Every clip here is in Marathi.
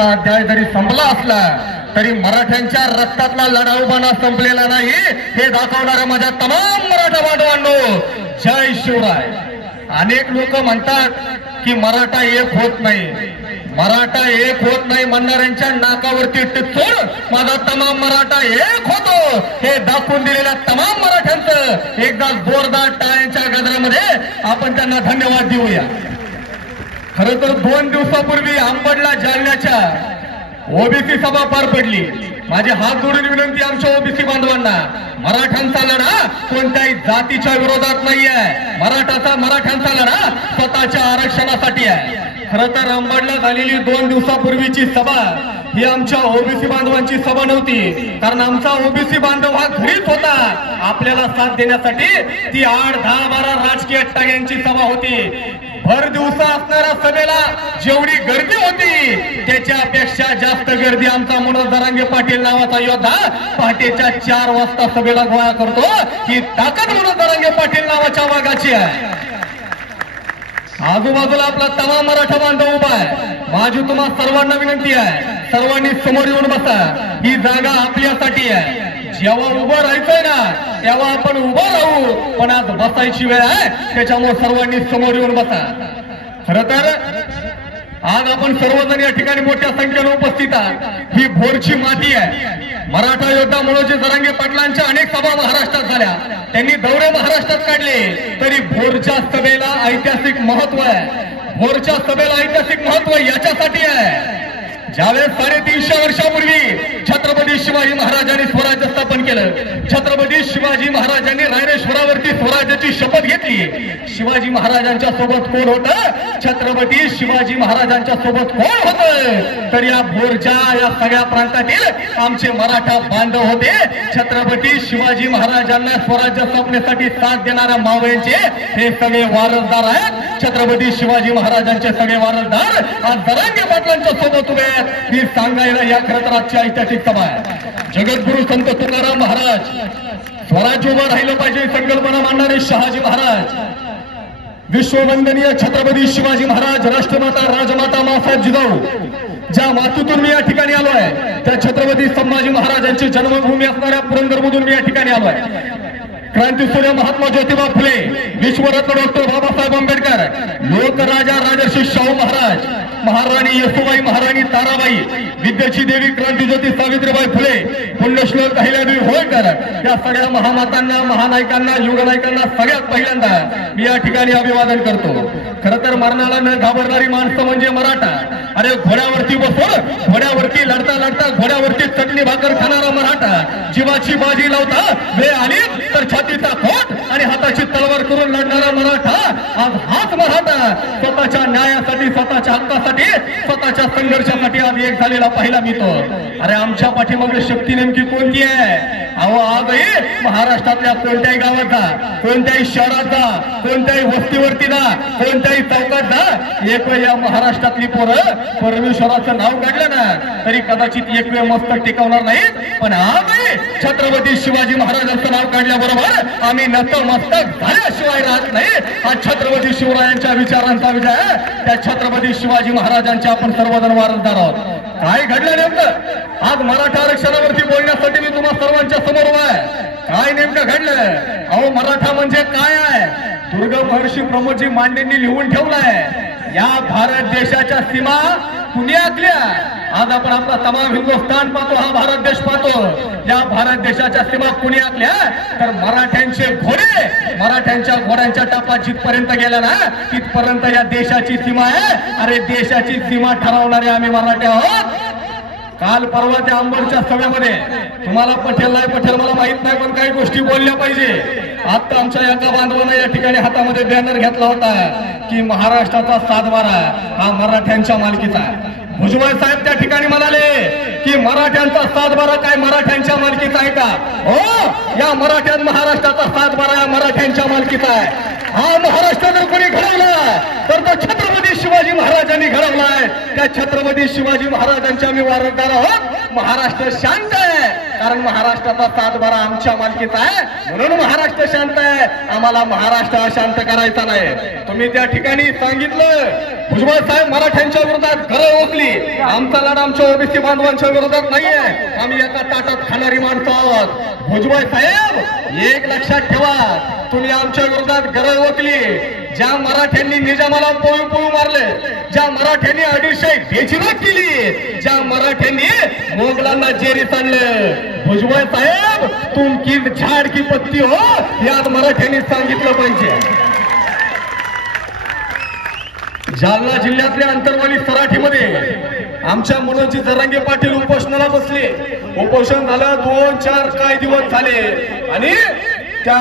मराठ्यांचा अध्याय जरी संपला असला तरी मराठ्यांच्या रक्तातला लढाऊपणा संपलेला नाही हे दाखवणाऱ्या माझ्या तमाम मराठा बांधवांनो, जय शिवराय. अनेक लोक म्हणतात की मराठा एक होत नाही, मराठा एक होत नाही म्हणणाऱ्यांच्या नाकावरती टिचून माझा तमाम मराठा एक होतो हे दाखवून दिलेल्या तमाम मराठ्यांचं एकदा जोरदार टाळ्यांच्या गजरामध्ये आपण त्यांना धन्यवाद देऊया. खरं तर 2 दिवसापूर्वी आंबडला जालन्याच्या ओबीसी सभा पार पडली. माझे हात जोडून विनंती आमच्या ओबीसी बांधवांना, मराठ्यांचा लढा कोणत्याही जातीच्या विरोधात नाहीये. मराठ्यांचा लढा स्वतःच्या आरक्षणासाठी आहे. खरं तर अंबडला झालेली 2 दिवसापूर्वीची सभा ही आमच्या ओबीसी बांधवांची सभा नव्हती, कारण आमचा ओबीसी बांधव हा घरीच होता आपल्याला साथ देण्यासाठी. ती 8, 10, 12 राजकीय टाग्यांची सभा होती. भर दिवसा असणाऱ्या सभेला जेवढी गर्दी होती त्याच्यापेक्षा जास्त गर्दी आमचा मनोज जरांगे पाटील नावाचा योद्धा पहाटेच्या 4 वाजता सभेला गोळा करतो. ही ताकद मनोज जरांगे पाटील नावाच्या वाघाची आहे. आजूबाजूला आपला तमाम मराठा बांधव उभा आहे. माझी तुम्हा सर्वांना विनंती आहे, सर्वांनी समोर येऊन बसा. ही जागा आपल्यासाठी आहे. जेव्हा उभं राहायचंय ना तेव्हा आपण उभं राहू, पण आज बसायची वेळ आहे, त्याच्यामुळे सर्वांनी समोर येऊन बसा. खरं तर आज आपण सर्वजण या ठिकाणी मोठ्या संख्येने उपस्थित आहात. ही भोरची माती आहे. मराठा योद्धा मनोज जरांगे पाटलांच्या अनेक सभा महाराष्ट्रात झाल्या, त्यांनी दौरे महाराष्ट्रात काढले, तरी भोरच्या सभेला ऐतिहासिक महत्व आहे. भोरच्या सभेला ऐतिहासिक महत्व याच्यासाठी आहे, ज्यावेळेस 350 वर्षापूर्वी छत्रपती शिवाजी महाराजांनी स्वराज्य स्थापन केलं. छत्रपती शिवाजी महाराजांनी रायरेश्वरावरती स्वराज्याची शपथ घेतली. शिवाजी महाराजांच्या सोबत कोण होतं? छत्रपती शिवाजी महाराजांच्या सोबत कोण होतं? तर या भोरच्या या सगळ्या प्रांतातील आमचे मराठा बांधव होते. छत्रपती शिवाजी महाराजांना स्वराज्य स्थापनेसाठी साथ देणाऱ्या मावळ्यांचे हे सगळे वारसदार आहेत. छत्रपती शिवाजी महाराजांचे सगळे वारसदार आज जरांगे पाटलांच्या सोबत उभे आहेत. ही सांगायला या खरं तर आजची ऐतिहासिक सभा आहे. जगद्गुरु संत तुकाराम महाराज, स्वराज्य उभं राहिलं पाहिजे संकल्पना मांडणारे शहाजी महाराज, विश्ववंदनीय छत्रपती शिवाजी महाराज, राष्ट्रमाता राजमाता मासाहेब जिजाऊ, ज्या मातृतून मी या ठिकाणी आलो आहे त्या छत्रपती संभाजी महाराजांची जन्मभूमी असणाऱ्या पुरंदरमधून मी या ठिकाणी आलो आहे. क्रांतीसूर्य महात्मा ज्योतिबा फुले, विश्वरत्न डॉक्टर बाबासाहेब आंबेडकर, लोकराजा राजर्षी शाहू महाराज, महाराणी येसुबाई, महाराणी ताराबाई, विद्येची देवी क्रांतीज्योती सावित्रीबाई फुले, पुण्यश्लोक अहिल्यादेवी होळकर, या सगळ्या महामातांना, महानायकांना, युगनायकांना सगळ्यात पहिल्यांदा मी या ठिकाणी अभिवादन करतो. खरं तर मरणाला न घाबरणारी माणसं म्हणजे मराठा. अरे घोड्यावरती बसून घोड्यावरती लढता लढता घोड्यावरती चटणी भाकर खाणारा मराठा, जीवाची बाजी लावता वेळ आली तर छातीचा खोट आणि हाताची तलवार करून लढणारा मराठा, आज हाच मराठा स्वतःच्या न्यायासाठी, स्वतःच्या हक्कासाठी, स्वतःच्या संघर्षासाठी आज एक झालेला पाहिला मी तो. अरे आमच्या पाठीमागे शक्ती नेमकी कोणती आहे? अहो आजही महाराष्ट्रातल्या कोणत्याही गावात जा, कोणत्याही शहरात जा, कोणत्याही वस्तीवरती जा, कोणत्याही चौकात जा, एक वेळ या महाराष्ट्रातली पोरं परमेश्वराचं नाव काढलं ना तरी कदाचित एक वेळ मस्तक टिकवणार नाही. पण आजही छत्रपती शिवाजी महाराजांचं नाव काढल्याबरोबर आम्ही नतमस्तक झाल्याशिवाय राहत नाही. हा छत्रपती शिवरायांच्या विचारांचा विजय आहे. त्या छत्रपती शिवाजी महाराजांचे आपण सर्वजण वारसदार आहोत. काय घडलं नेमकं? आज मराठा आरक्षणावरती बोलण्यासाठी मी तुम्हा सर्वांच्या समोर उभा आहे. काय नेमकं घडलं? अहो मराठा म्हणजे काय आहे? दुर्गा महर्षी प्रमोदजी मांडेंनी लिहून ठेवलाय, या भारत देशाच्या सीमा कुणी आखल्या? आज आपण आपला तमाम हिंदुस्थान पाहतो, हा भारत देश पाहतो. या भारत देशाच्या सीमा कुणी आखल्या? तर मराठ्यांचे घोडे, मराठ्यांच्या घोड्यांच्या टापात जिथपर्यंत गेल्या ना तिथपर्यंत या देशाची सीमा आहे. अरे देशाची सीमा ठरवणारे आम्ही मराठे आहोत. काल परवा त्या अंबडच्या सभेमध्ये तुम्हाला पटेल नाही पटेल मला माहित नाही, पण काही गोष्टी बोलल्या पाहिजे. आता आमच्या एका बांधवानं या ठिकाणी हातामध्ये बॅनर घेतला होता की महाराष्ट्राचा 7-12 हा मराठ्यांच्या मालकीचा आहे. भुजबळ साहेब त्या ठिकाणी म्हणाले की मराठ्यांचा 7-12 काय मराठ्यांच्या मालकीचा आहे का? हो, या महाराष्ट्राचा 7-12 या मराठ्यांच्या मालकीचा आहे. हा महाराष्ट्र जर कोणी घडवला तर तो छत्रपती शिवाजी महाराजांनी घडवलाय. त्या छत्रपती शिवाजी महाराजांचे आम्ही वारसदार आहोत. महाराष्ट्र शांत आहे, कारण महाराष्ट्राचा सातबारा आमच्या मालकीचा आहे, म्हणून महाराष्ट्र शांत आहे. आम्हाला महाराष्ट्र अशांत करायचा नाही. तुम्ही त्या ठिकाणी सांगितलं भुजबळ साहेब मराठ्यांच्या विरोधात घरं ओकली. आमचा लढा आमच्या ओबीसी बांधवांच्या विरोधात नाहीये. आम्ही एका ताटात खाणारी माणसं आहोत. भुजबळ साहेब एक लक्षात ठेवा, तुम्ही आमच्या विरोधात घरं ओकली. ज्या मराठ्यांनी निजामाला पळू पळू मारले, ज्या मराठ्यांनी अडीचशे बेचिराग केली, ज्या मराठ्यांनी मोगलांना जेरीत आणलं, भुजबळ साहेब तुमकी झाड की पत्ती हो, यात मराठ्यांनी सांगितलं पाहिजे. जालना जिल्ह्यातल्या अंतरवाली सराठीमध्ये आमच्या मनोजी जरांगे पाटील उपोषणाला बसले. उपोषण झालं 2-4 काय दिवस झाले आणि त्या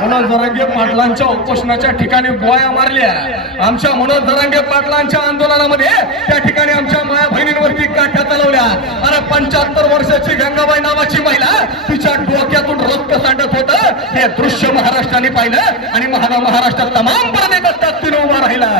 मनोज जरांगे पाटलांच्या उपोषणाच्या ठिकाणी गोळ्या मारल्या. आमच्या मनोज जरांगे पाटलांच्या आंदोलनामध्ये त्या ठिकाणी आमच्या माया बहिणींवरती काठ्या चालवल्या. अरे 75 वर्षाची गंगाबाई नावाची महिला, तिच्या डोक्यातून रक्त सांडत होतं. हे दृश्य महाराष्ट्राने पाहिलं आणि महाराष्ट्रात तमाम पर्यटक असतात तिने उभा राहिला.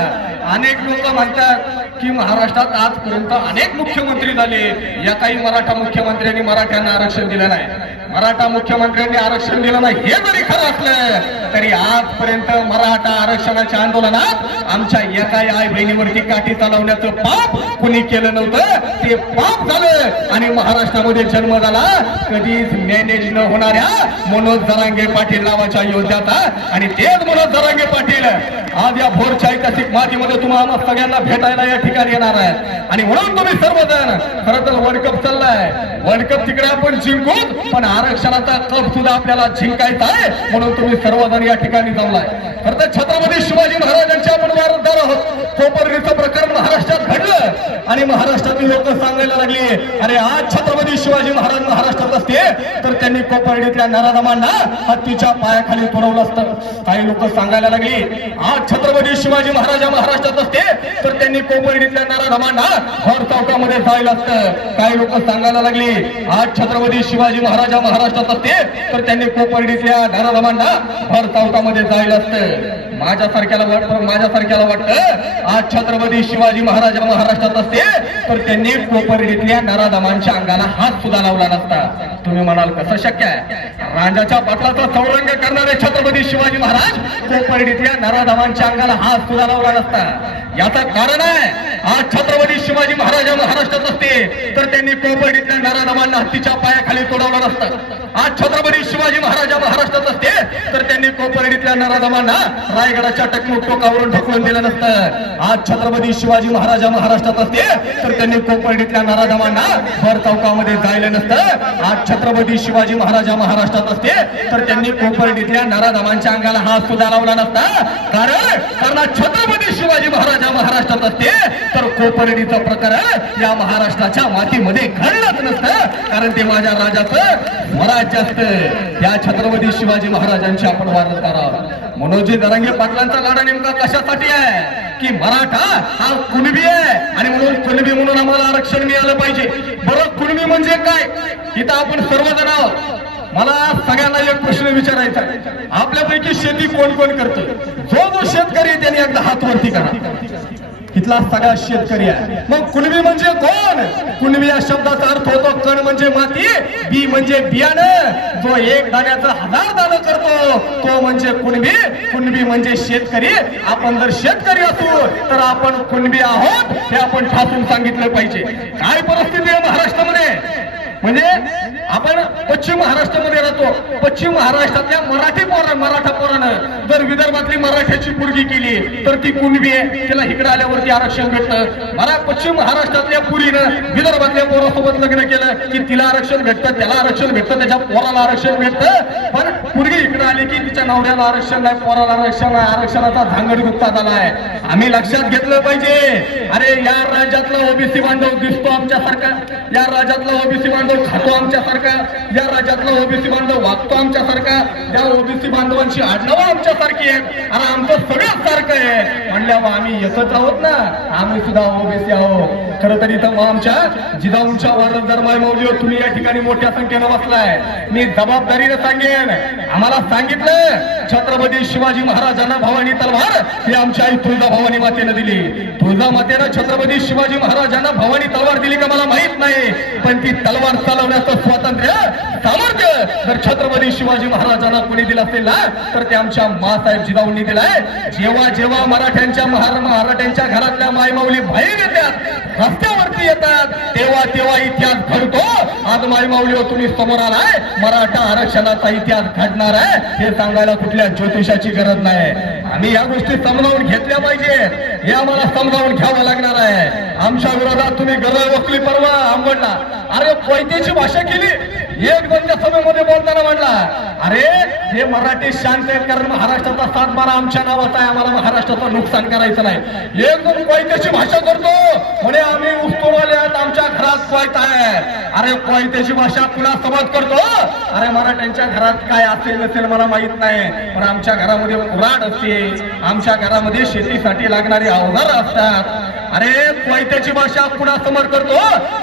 अनेक लोक म्हणतात की महाराष्ट्रात आजपर्यंत अनेक मुख्यमंत्री झाले, या काही मराठा मुख्यमंत्र्यांनी मराठ्यांना आरक्षण दिलं नाही, मराठा मुख्यमंत्र्यांनी आरक्षण दिलं नाही. हे जरी खरं असलं तरी आजपर्यंत मराठा आरक्षणाच्या आंदोलनात आमच्या एका आई बहिणीवरती काठी चालवण्याचं पाप कुणी केलं नव्हतं. ते पाप झालं आणि महाराष्ट्रामध्ये जन्म झाला कधीच मॅनेज न होणाऱ्या मनोज जरांगे पाटील नावाच्या योद्ध्याचा. आणि तेच मनोज जरांगे पाटील आज या भोरच्या ऐतिहासिक मातीमध्ये तुम्हाला सगळ्यांना भेटायला या ठिकाणी येणार आहेत. आणि म्हणून तुम्ही सर्वजण, खरं तर वर्ल्ड कप चाललाय, वर्ल्ड कप तिकडे आपण जिंकून, पण आरक्षणाचा कप सुद्धा आपल्याला जिंकायचा आहे, म्हणून तुम्ही सर्वजण या ठिकाणी जमलाय. खरं तर छत्रपती शिवाजी महाराजांच्या आपण वारसदार आहोत. कोपरडीचं प्रकरण महाराष्ट्रात घडलं आणि महाराष्ट्रातील लोक सांगायला लागली, अरे आज छत्रपती शिवाजी महाराज महाराष्ट्रात असते तर त्यांनी कोपरडीतल्या नराधमांना हत्तीच्या पायाखाली तुडवलं असतं. काही लोक सांगायला लागली, आज छत्रपती शिवाजी महाराज महाराष्ट्रात असते तर त्यांनी कोपरडीतल्या नराधमांना भर चौकामध्ये जायला असतं. काही लोक सांगायला लागली, आज छत्रपती शिवाजी महाराज महाराष्ट्रात असते तर त्यांनी कोपरडीतल्या नराधमांना भर चौकामध्ये जायला असतं. माझ्यासारख्याला वाटतं आज छत्रपती शिवाजी महाराज महाराष्ट्रात असते तर त्यांनी कोपरडीतल्या नराधमांच्या अंगाला हात सुद्धा लावला नसता. तुम्ही म्हणाल कसं शक्य आहे? रांजाच्या पाटलाचा चौरंग करणारे छत्रपती शिवाजी महाराज कोपरडीतल्या नराधमांच्या अंगाला हात सुद्धा लावला नसता. याचं कारण आहे, आज छत्रपती शिवाजी महाराज महाराष्ट्रात असते तर त्यांनी कोपरडीतल्या नराधमांना हत्तीच्या पायाखाली तोडवलं नसतं. आज छत्रपती शिवाजी महाराज महाराष्ट्रात असते तर त्यांनी कोपरडीतल्या नराधमांना रायगडाच्या टोकावरून ढकलून दिलं नसतं. आज छत्रपती शिवाजी महाराज महाराष्ट्रात असते तर त्यांनी कोपरडीतल्या नराधमांना भर चौकामध्ये जायला नसतं. आज छत्रपती शिवाजी महाराज महाराष्ट्रात असते तर त्यांनी कोपरडीतल्या नराधमांच्या अंगाला हात सुद्धा लावला नसता. कारण छत्रपती शिवाजी महाराज महाराष्ट्रात असते तर कोपरडीचं प्रकरण या महाराष्ट्राच्या मातीमध्ये घडलंच नसतं, कारण ते माझ्या राजाचं स्वराज्य असतं. या छत्रपती शिवाजी महाराजांची आपण वारसदार आहोत. मनोजी जरांगे पाटलांचा लढा नेमका कशासाठी आहे की मराठा हा कुणबी आहे आणि म्हणून कुणबी म्हणून आम्हाला आरक्षण मिळालं पाहिजे. बरं, कुणबी म्हणजे काय? इथं आपण सर्वजण आहोत. मला सगळ्यांना एक प्रश्न विचारायचा आहे, आपल्यापैकी शेती कोण कोण करतो? जो शेतकरी त्यांनी एकदा हात वरती करा. इथला सगळा शेतकरी आहे. मग कुणबी म्हणजे कोण? कुणबी या शब्दाचा अर्थ होतो कण म्हणजे माती, बी म्हणजे बियाणं. जो एक दाण्याचं 1000 दाणं करतो तो म्हणजे कुणबी. कुणबी म्हणजे शेतकरी. आपण जर शेतकरी असू तर आपण कुणबी आहोत हे आपण ठासून सांगितलं पाहिजे. काय परिस्थिती आहे महाराष्ट्रामध्ये? म्हणजे आपण पश्चिम महाराष्ट्रामध्ये राहतो. पश्चिम महाराष्ट्रातल्या मराठा पोरानं जर विदर्भातली मराठ्याची मुलगी केली तर ती कुणबी आहे, तिला इकडे आल्यावरती आरक्षण भेटतं. पश्चिम महाराष्ट्रातल्या पुरीनं विदर्भातल्या पोरासोबत लग्न केलं की तिला आरक्षण भेटतं, त्याला आरक्षण भेटतं, त्याच्या पोराला आरक्षण भेटतं. पण मुलगी इकडे आली की तिच्या नवऱ्याला आरक्षण नाही, पोराला आरक्षण नाही. आरक्षणाचा धांगडगुप्ता झाला आहे. आम्ही लक्षात घेतलं पाहिजे. अरे या राज्यातला ओबीसी बांधव दिसतो आमच्यासारखा, या राज्यातला ओबीसी बांधव खातो आमच्यासारखा, या राज्यातला ओबीसी बांधव वागतो आमच्यासारखा, या ओबीसी बांधवांची आडनावं आमच्यासारखी आहेत. आणि आमचं सगळं सारखं आहे म्हणल्यावर आम्ही एकत्र आहोत ना, आम्ही सुद्धा ओबीसी आहोत. खरं तर इथं आमच्या जिजाऊंच्या वारसदार मायमौलीवर तुम्ही या ठिकाणी मोठ्या संख्येनं बसलाय. मी जबाबदारीनं सांगेन, आम्हाला सांगितलं छत्रपती शिवाजी महाराजांना भवानी तलवार ही आमच्या आई तुळजाभवानी मातेनं दिली. तुळजा मातेनं छत्रपती शिवाजी महाराजांना भवानी तलवार दिली का मला माहित नाही. पण ती तलवार चालवण्याचं स्वातंत्र्य सामर्थ्य जर छत्रपती शिवाजी महाराजांना कोणी दिलं असेल ना तर ते आमच्या मासाहेब जिजाऊंनी दिलाय. जेव्हा जेव्हा मराठ्यांच्या घरातल्या मायमाऊली बाहेर येतात, रस्त्यावरती येतात, तेव्हा तेव्हा इतिहास घडतो. आज मायमाऊलीवर तुम्ही समोर आलाय, मराठा आरक्षणाचा इतिहास घडणार आहे हे सांगायला कुठल्या ज्योतिषाची गरज नाही. आम्ही या गोष्टी समजावून घेतल्या पाहिजे, हे आम्हाला समजावून घ्यावं लागणार आहे. आमच्या विरोधात तुम्ही गरज वसली परवा आंबडला, अरे कोयत्याची भाषा केली. एक दोनच्या सभेमध्ये बोलताना म्हणला, अरे हे मराठी शांत आहेत कारण महाराष्ट्राचा 7-12 आमच्या नावाचा आहे, आम्हाला महाराष्ट्राचं नुकसान करायचं नाही. एक दोन कोयत्याची भाषा करतो म्हणे आम्ही उस्तुवाले आहेत, आमच्या घरात कोयता आहे. अरे कोयत्याची भाषा पुन्हा समज करतो. अरे मराठ्यांच्या घरात काय असेल नसेल मला माहित नाही, पण आमच्या घरामध्ये कुऱ्हाड असते, आमच्या घरामध्ये शेतीसाठी लागणारी अवजार असतात. अरे कोयत्याची भाषा पुन्हा समर करतो.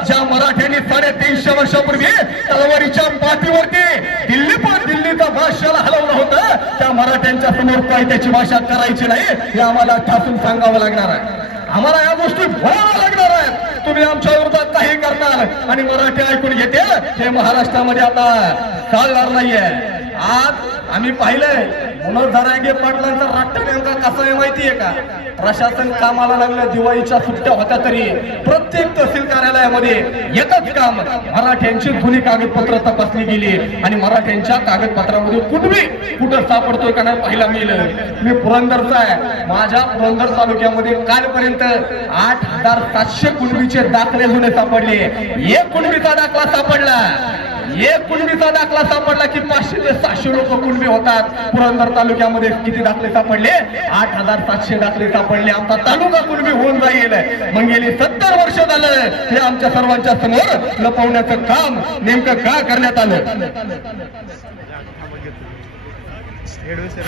ज्या मराठ्यांनी 350 वर्षापूर्वी तलवारीच्या पाठीवरती दिल्लीचा बादशाला हलवलं होतं, त्या मराठ्यांच्या समोर कोयत्याची भाषा करायची नाही हे आम्हाला ठासून सांगावं लागणार आहे. आम्हाला या गोष्टी बोलाव्या लागणार आहेत. तुम्ही आमच्या विरोधात काही करणार आणि मराठी ऐकून घेते हे महाराष्ट्रामध्ये आता चालणार नाहीये. आज आम्ही पाहिलंय मनोज जरांगे पाटलांचा राट्ट नेमका कसा आहे माहितीये का? प्रशासन कामाला लागलं, दिवाळीच्या सुट्ट्या होत्या तरी प्रत्येक तहसील कार्यालयामध्ये एकच काम, मराठ्यांची जुनी कागदपत्र तपासली गेली आणि मराठ्यांच्या कागदपत्रामध्ये कुठबी कुठं सापडतोय का नाही पाहायला मिळालं. मी पुरंदरचा आहे, माझ्या पुरंदर तालुक्यामध्ये कालपर्यंत 8700 कुणबीचे दाखले जुने सापडले. एक कुणबीचा दाखला सापडला, एक कुणबीचा दाखला सापडला की 500 ते 700 लोक कुणबी होतात. पुरंदर तालुक्यामध्ये किती दाखले सापडले? 8700 दाखले सापडले. आमचा तालुका कुणबी होऊन जाईल. मग गेली 70 वर्ष झालं हे आमच्या सर्वांच्या समोर लपवण्याचं काम नेमकं का करण्यात आलं?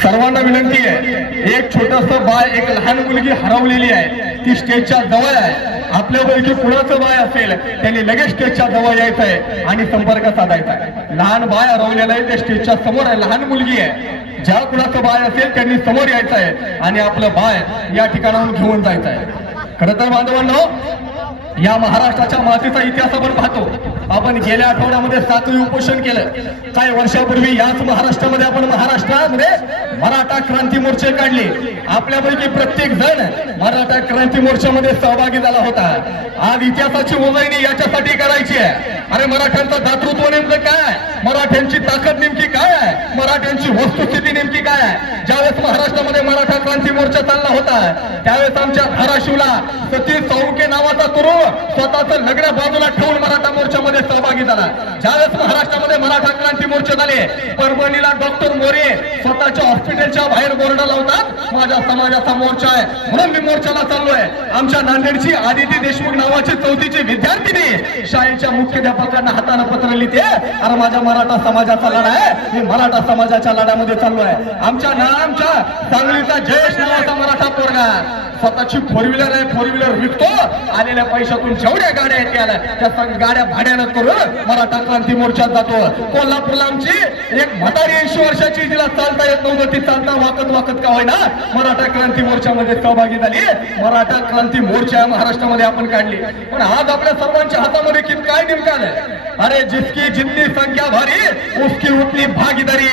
सर्वांना विनंती आहे, एक छोटस बाळ, एक लहान मुलगी हरवलेली आहे, ती स्टेजच्या जवळ आहे. आपल्यापैकी कुणाचं बाळ असेल त्यांनी लगेच स्टेजच्या जवळ यायचं आहे आणि संपर्क साधायचा आहे. लहान बाळ हरवलेलं आहे, ते स्टेजच्या समोर आहे, लहान मुलगी आहे. ज्या कुणाचं बाळ असेल त्यांनी समोर यायचं आहे आणि आपलं बाळ या ठिकाणाहून घेऊन जायचं आहे. खरं तर बांधवांनो, या महाराष्ट्राच्या मातीचा इतिहास आपण पाहतो. आपण गेल्या आठवड्यामध्ये 7वे उपोषण केलं. काही वर्षापूर्वी याच महाराष्ट्रामध्ये आपण महाराष्ट्रामध्ये मराठा क्रांती मोर्चे काढले. आपल्यापैकी प्रत्येक जण मराठा क्रांती मोर्चामध्ये सहभागी झाला होता. आज इतिहासाची उजळणी याच्यासाठी करायची आहे. अरे मराठ्यांचं दातृत्व नेमकं काय, मराठ्यांची ताकद नेमकी काय आहे, मराठ्यांची वस्तुस्थिती नेमकी काय आहे. ज्यावेळेस महाराष्ट्रामध्ये मराठा क्रांती मोर्चा चालला होता त्यावेळेस आमच्या धाराशिवला सतीश साळुंखे नावाचा तरुण स्वतःचं लग्न बाजूला ठेवून मराठा मोर्चामध्ये सहभागी झाला. ज्यावेळेस महाराष्ट्रामध्ये मराठा क्रांती मोर्चे झाले, परभणीला डॉक्टर मोरे स्वतःच्या हॉस्पिटलच्या बाहेर बोर्ड लावतात, माझ्या समाजाचा मोर्चा आहे म्हणून मी मोर्चाला चाललोय. आमच्या नांदेडची आदिती देशमुख नावाची 4थीची विद्यार्थिनी शाळेच्या मुख्याध्यापकांना हाताने पत्र लिहिते, अरे माझ्या मराठा समाजाचा लढा आहे, मी मराठा समाजाच्या लढ्यामध्ये चाललोय. आमच्या सांगलीचा जयेश नावाचा मराठा पोरगा स्वतःची 4 व्हीलर आहे, 4 व्हीलर विकतो, आलेल्या पैशातून जेवढ्या गाड्या आहेत त्या गाड्या भाड्यानं करून मराठा क्रांती मोर्चात जातो. कोल्हापूरला आमची एक म्हातारी 80 वर्षाची, जिला चालता येत नव्हतं, ती चालता वाकत का होईना मराठा क्रांती मोर्चामध्ये सहभागी झाली. मराठा क्रांती मोर्चा महाराष्ट्रामध्ये आपण काढली. पण आज आपल्या सर्वांच्या हातामध्ये काय नेमकं आलंय? अरे जिसकी जितनी संख्या भारी उसकी उतनी भागीदारी.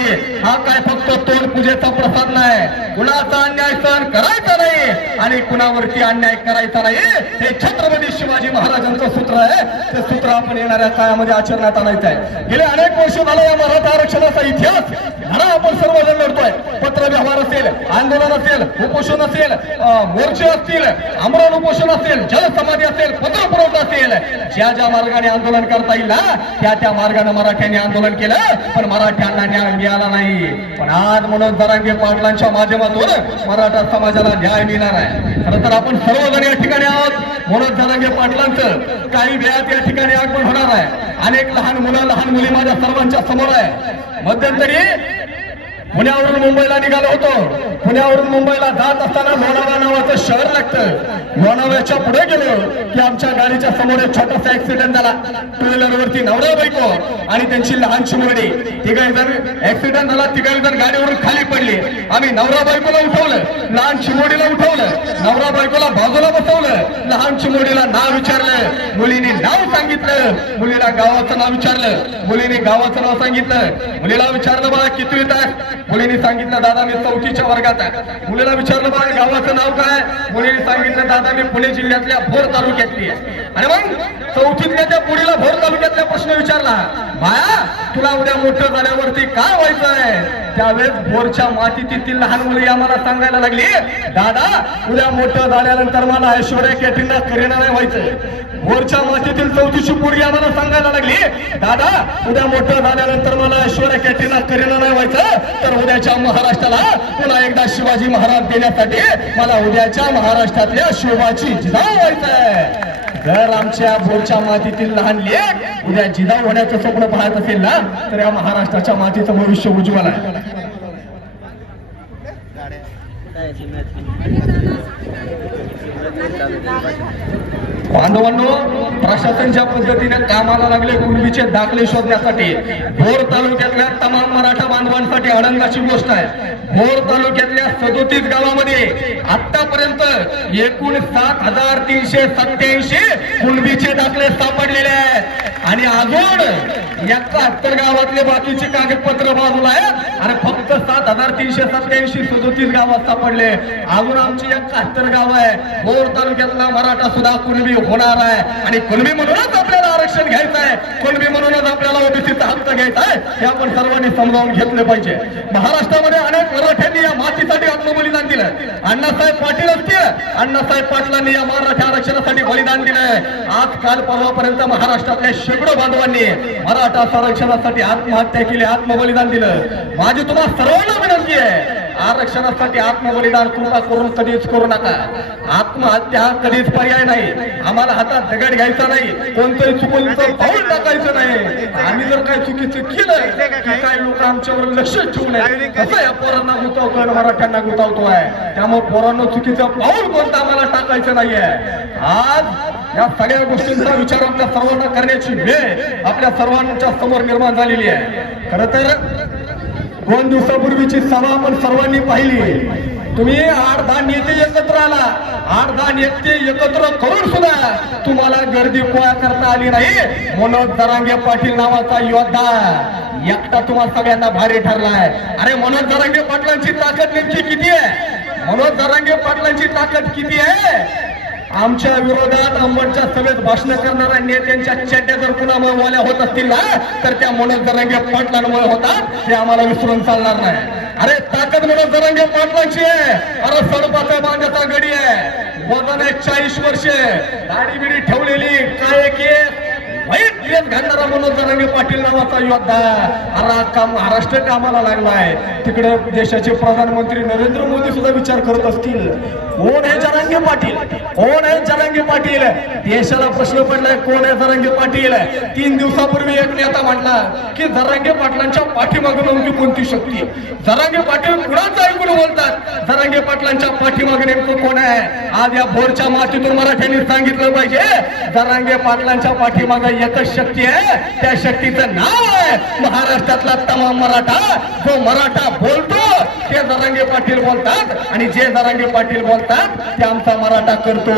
हा काय फक्त तोंड पूजेचा प्रसाद नाही, कुणाचा अन्याय सहन करायचा नाही आणि कुणावरती अन्याय करायचा नाही, हे छत्रपती शिवाजी महाराजांचं सूत्र आहे. ते सूत्र आपण येणाऱ्या काळामध्ये आचरणात आणायचं आहे. गेले अनेक वर्ष झालं या मराठा आरक्षणाचा इतिहास घरा आपण सर्वजण लढतोय. पत्र व्यवहार असेल, आंदोलन असेल, उपोषण असेल, मोर्चे असतील, आमरण उपोषण असेल, जनसमाधी असेल, पत्र पुरवठा असेल, ज्या मार्गाने आंदोलन करता येईल ना त्या मार्गाने मराठ्यांनी आंदोलन केलं, पण मराठ्यांना न्याय मिळाला नाही. पण आज मनोज जरांगे पाटलांच्या माध्यमातून मराठा समाजाला न्याय मिळणार आहे. खरं तर आपण सर्वजण या ठिकाणी आहोत. मनोज जरांगे पाटलांचं काही वेळात या ठिकाणी आगमन होणार आहे. अनेक लहान मुलं, लहान मुली माझ्या सर्वांच्या समोर आहे. मध्यंतरी पुण्यावरून मुंबईला निघालो होतो. पुण्यावरून मुंबईला जात असताना लोणावळा नावाचं शहर लागतं. लोणावळ्याच्या पुढे गेलो की आमच्या गाडीच्या समोर एक छोटासा ऍक्सिडेंट झाला. टू व्हीलर वरती नवरा बायको आणि त्यांची लहानशी मुलगी, तिघही जण ऍक्सिडेंट झाला. तिघही जण गाडीवरून खाली पडली. आम्ही नवरा बायकोला उठवलं, लहान चिमोडीला उठवलं, नवरा बायकोला बाजूला बसवलं, लहान चिमोडीला नाव विचारलं, मुलीने नाव सांगितलं, मुलीला गावाचं नाव विचारलं, मुलीने गावाचं नाव सांगितलं, मुलीला विचारलं बाळा किती येतात, मुलीने सांगितलं दादा मी 4थीच्या वर्गात आहे. मुलीला विचारलं बाळा गावाचं नाव काय, मुलीने सांगितलं दादा मी पुणे जिल्ह्यातल्या भोर तालुक्यातली आहे. आणि मग 4थीतल्या त्या पुढीला भोर तालुक्यातला प्रश्न विचारला, बाया तुला उद्या मोठं झाल्यावरती काय व्हायचंय? त्यावेळेस भोरच्या मातीतील लहान मुली आम्हाला सांगायला लागली, दादा उद्या मोठं झाल्यानंतर मला ऐश्वर्या कॅटरीना करीना नाही व्हायचं. भोरच्या मातीतील 4थीची पोरगी आम्हाला सांगायला लागली, दादा उद्या मोठं झाल्यानंतर मला ऐश्वर्या कॅटरीना करीना नाही व्हायचं, तर उद्याच्या महाराष्ट्राला पुन्हा एकदा शिवाजी महाराज देण्यासाठी मला उद्याच्या महाराष्ट्रातल्या शिवाजी जिजाऊ व्हायचंय. जर आमच्या भोरच्या मातीतील लहान लेक उद्या जिजाऊ होण्याचं स्वप्न पाहत असेल ना, तर या महाराष्ट्राच्या मातीचं भविष्य उज्ज्वल आहे. बांधवांनो, प्रशासन ज्या पद्धतीने कामाला लागले कुणबीचे दाखले शोधण्यासाठी, भोर तालुक्यातल्या तमाम मराठा बांधवांसाठी आनंदाची गोष्ट आहे. भोर तालुक्यातल्या 37 गावामध्ये आतापर्यंत एकूण 7,387 कुणबीचे दाखले सापडलेले आहेत. आणि अजून 71 गावातले बाकीचे कागदपत्र बाजूला आहेत आणि फक्त 7,387 37 गावात सापडले. अजून आमची 71 गाव आहे. भोर तालुक्यातला मराठा सुद्धा कुणबी होणार आहे आणि कुणबी म्हणूनच आपल्याला आरक्षण घ्यायचं आहे, कुणबी म्हणूनच आपल्याला ओबीसीचा हक्क घ्यायचा आहे, हे आपण सर्वांनी समजावून घेतले पाहिजे. महाराष्ट्रामध्ये अनेक मराठ्यांनी या मातीसाठी आत्मबलिदान दिलं. अण्णासाहेब पाटील असतील, अण्णासाहेब पाटलांनी या मराठा आरक्षणासाठी बलिदान दिलंय. आज काल परवापर्यंत महाराष्ट्रातल्या शेकडो बांधवांनी मराठा संरक्षणासाठी आत्महत्या केली, आत्मबलिदान दिलं. माझी तुम्हाला सर्वांना विनंती आहे, आरक्षणासाठी आत्मबलिदान कृपा करून कधीच करू नका. आत्महत्या हा कधीच पर्याय नाही. आम्हाला हातात दगड घ्यायचा नाही, कोणतंही चुकीचं पाऊल टाकायचं नाही. आम्ही जर काही चुकीचं केलं की काय लोक आमच्यावर लक्ष ठेवू नये, कसं या पोरांना गुंतवतोय, मराठ्यांना गुंतवतोय. त्यामुळे पोरांना चुकीचं पाऊल कोणतं आम्हाला टाकायचं नाहीये. आज या सगळ्या गोष्टींचा विचार आपल्या सर्वांना करण्याची वेळ आपल्या सर्वांच्या समोर निर्माण झालेली आहे. खरं तर 2 दिवसापूर्वीची सभा आपण सर्वांनी पाहिली. तुम्ही 8-10 नेते एकत्र आला, 8-10 नेते एकत्र करून सुद्धा तुम्हाला गर्दी गोळा करता आली नाही. मनोज जरांगे पाटील नावाचा योद्धा एकटा तुम्हाला सगळ्यांना भारी ठरलाय. अरे मनोज जरांगे पाटलांची ताकद नेमकी किती आहे? मनोज जरांगे पाटलांची ताकद किती आहे? आमच्या विरोधात अंबडच्या सभेत भाषण करणाऱ्या नेत्यांच्या चड्ड्या जर कुणामुळे ओल्या होत असतील ना, तर त्या मनोज जरांगे पाटलांमुळे होतात, हे आम्हाला विसरून चालणार नाही. अरे ताकद मनोज जरांगे पाटलांची आहे. अरे 5.5 बांध्याचा गडी आहे, वजन आहे 40 वर्षे, दाढी बिडी ठेवलेली, काय केस वाईट ड्रेस घालणारा मनोज जरांगे पाटील नावाचा योद्धा अख्खा महाराष्ट्र कामाला लागलाय. तिकडे देशाचे प्रधानमंत्री नरेंद्र मोदी सुद्धा विचार करत असतील, कोण आहे जरांगे पाटील, कोण आहे जरांगे पाटील. देशाला प्रश्न पडलाय कोण आहे जरांगे पाटील. 3 दिवसापूर्वी एक नेता म्हटला की जरांगे पाटलांच्या पाठीमागे नेमकी कोणती शक्ती. जरांगे पाटील कुणाचं ऐकून बोलतात, जरांगे पाटलांच्या पाठीमागे नेमकं कोण आहे. आज या भोरच्या मातीतून मराठ्यांनी सांगितलं पाहिजे, जरांगे पाटलांच्या पाठीमागे एकच शक्ती आहे, त्या शक्तीचं नाव आहे महाराष्ट्रातला तमाम मराठा. जो मराठा बोलतो ते जरांगे पाटील बोलतात आणि जे जरांगे पाटील बोलतात ते आमचा मराठा करतो.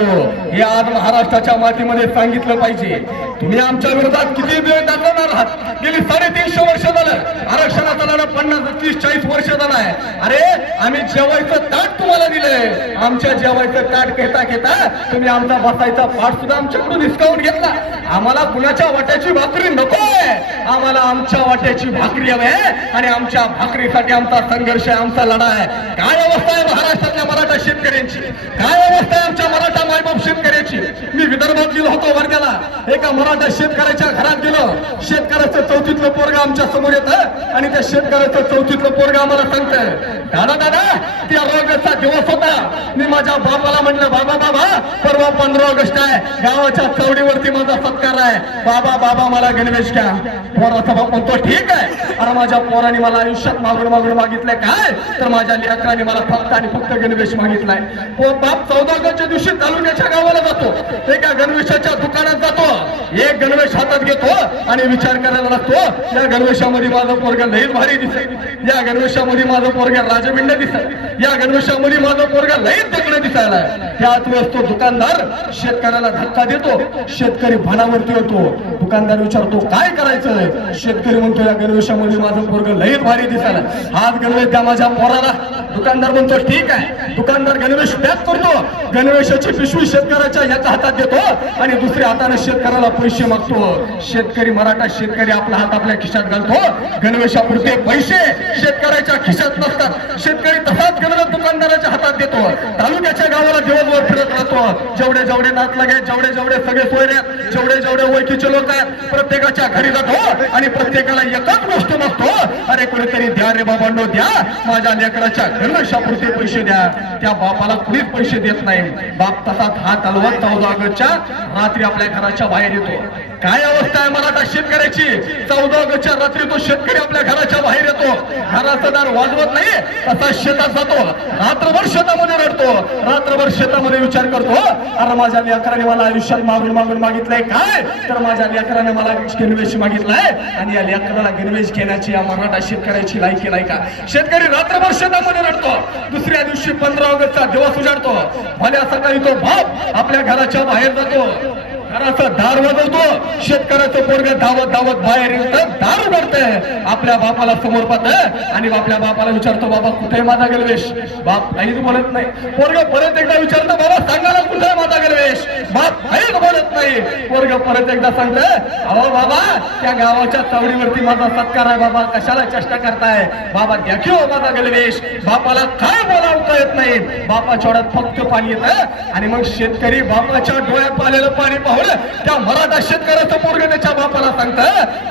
हे आज महाराष्ट्राच्या मातीमध्ये सांगितलं पाहिजे. तुम्ही आमच्या विरोधात किती वेळ दाखवणार आहात? गेली 350 वर्ष झालं आरक्षणाचा लढा, 50, 30, 40 वर्ष झालं आहे. अरे आम्ही जेवायचं ताट तुम्हाला दिलंय, आमच्या जेवायचं ताट घेता घेता तुम्ही आमचा बसायचा पाठ सुद्धा आमच्याकडून हिसकावून घेतला. आम्हाला कुणाच्या वाट्याची भाकरी नकोय, आम्हाला आमच्या वाट्याची भाकरी हवी आहे आणि आमच्या भाकरीसाठी आमचा संघर्ष आहे, आमचा लढा आहे. काय अवस्था आहे महाराष्ट्रातल्या मराठा शेतकऱ्यांची, काय अवस्था आहे आमच्या मराठा मायबाप शेतकऱ्याची. मी विदर्भात गेलो होतो वर्ध्याला, एका मराठा शेतकऱ्याच्या घरात गेलो. शेतकऱ्याचं 4थीतलं शेतकऱ्याचं पोरगा आमच्या समोर येतं आणि त्या शेतकऱ्याचं चौथीतलं पोरगा आम्हाला सांगतं, दादा दादा ती ऑगस्टचा दिवस होता, मी माझ्या बाबाला म्हटलं, बाबा बाबा परवा 15 ऑगस्ट आहे, गावाच्या चौडीवरती माझा सत्कार आहे, बाबा बाबा मला गणवेश घ्या. पोराचा बाप म्हणतो ठीक आहे. अरे माझ्या पोराने मला आयुष्यात मागून मागून मागितलंय काय, तर माझ्या लेकराने मला फक्त आणि फक्त गणवेश मागितलाय. बाप 14 ऑगस्टच्या दिवशी तालुक्याच्या गावाला जातो, एका गणवेशाच्या दुकानात जातो, एक गणवेश हातात घेतो आणि विचार करायला लागतो, या गणवेशामध्ये माझं पोरगा लई भारी दिसेल, या गणवेशामध्ये माझं पोरगा राजबिंड दिसेल, या गणवेशामध्ये माझं पोरगा लई तगडं दिसायला. त्याच वेळेस तो दुकानदार शेतकऱ्याला धक्का देतो, शेतकरी भानावरती येतो. दुकानदार विचारतो काय करायचं, शेतकरी म्हणतो या गणवेशामध्ये माझं पोरगा लई भारी दिसायला, हाच गणवेश द्या माझ्या पोराला. दुकानदार म्हणतो ठीक आहे. दुकानदार गणवेश पॅक करतो, गणवेशाची पिशवी शेतकऱ्याच्या एका हातात देतो आणि दुसऱ्या हाताने शेतकऱ्याला पैसे मागतो. शेतकरी मराठा शेतकरी आपला हात आपल्या खिशात घालतो, गणवेशापुरते पैसे शेतकऱ्याच्या खिशात नसतात. शेतकरी तसाच गणवेश दुकानदाराच्या हातात देतो, तालुक्याच्या गावाला दिवसभर फिरत राहतो. जेवढे जेवढे नात लागे, जेवढे जेवढे सगळे सोयरे, जेवढे जेवढे ओळखीचे लोक आहेत, प्रत्येकाच्या घरी जातो आणि प्रत्येकाला एकच गोष्ट मागतो, अरे कोणीतरी द्या रे बाबांनो द्या, माझ्या लेकराच्या गणवेशापुरते पैसे द्या. त्या बापाला कुणीच पैसे देत नाही. बाप तसाच हात हलवत 14 ऑगस्टच्या रात्री आपल्या घराच्या बाहेर येतो. काय अवस्था आहे मराठा शेतकऱ्याची, 14 ऑगस्टच्या रात्री तो शेतकरी आपल्या घराच्या बाहेर येतो, घराचं दार वाजवत नाही, तसा शेतात जातो, रात्रभर शेतामध्ये रडतो, रात्रभर शेतामध्ये विचार करतो, अरे माझ्या लेकराने मला आयुष्यात मागून मागून मागितलंय काय, तर माझ्या लेकराने मला गणवेश मागितलाय आणि या लेकराला गणवेश घेण्याची या मराठा शेतकऱ्याची लायकी नाही का. शेतकरी रात्रभर शेतामध्ये रडतो. दुसऱ्या दिवशी 15 ऑगस्टचा दिवस उजाडतो. भल्या सकाळी तो बाप आपल्या घराच्या बाहेर जातो, घराचं दार वाजवतो, शेतकऱ्याचं पोरग धावत धावत बाहेर येतं, दार उघडतंय, आपल्या बापाला समोर पाहत आणि आपल्या बापाला विचारतो, बाबा कुठे माझा गणवेश. बाप काहीच बोलत नाही. पोरग परत एकदा विचारतो, बाबा सांगायला कुठे माझा गणवेश. बाप काहीच बोलत नाही. पोरग परत एकदा सांगतं, अहो बाबा त्या गावाच्या चौडीवरती माझा सत्कार आहे, बाबा कशाला चेष्टा करताय, बाबा द्या की हो माझा गणवेश. बापाला काय बोलावता येत नाही. बापाच्या डोळ्यात फक्त पाणी येतं आणि मग शेतकरी बापाच्या डोळ्यात आलेलं पाणी पाहून त्या मराठा शेतकऱ्याचं पोरग त्याच्या बापाला सांगतं,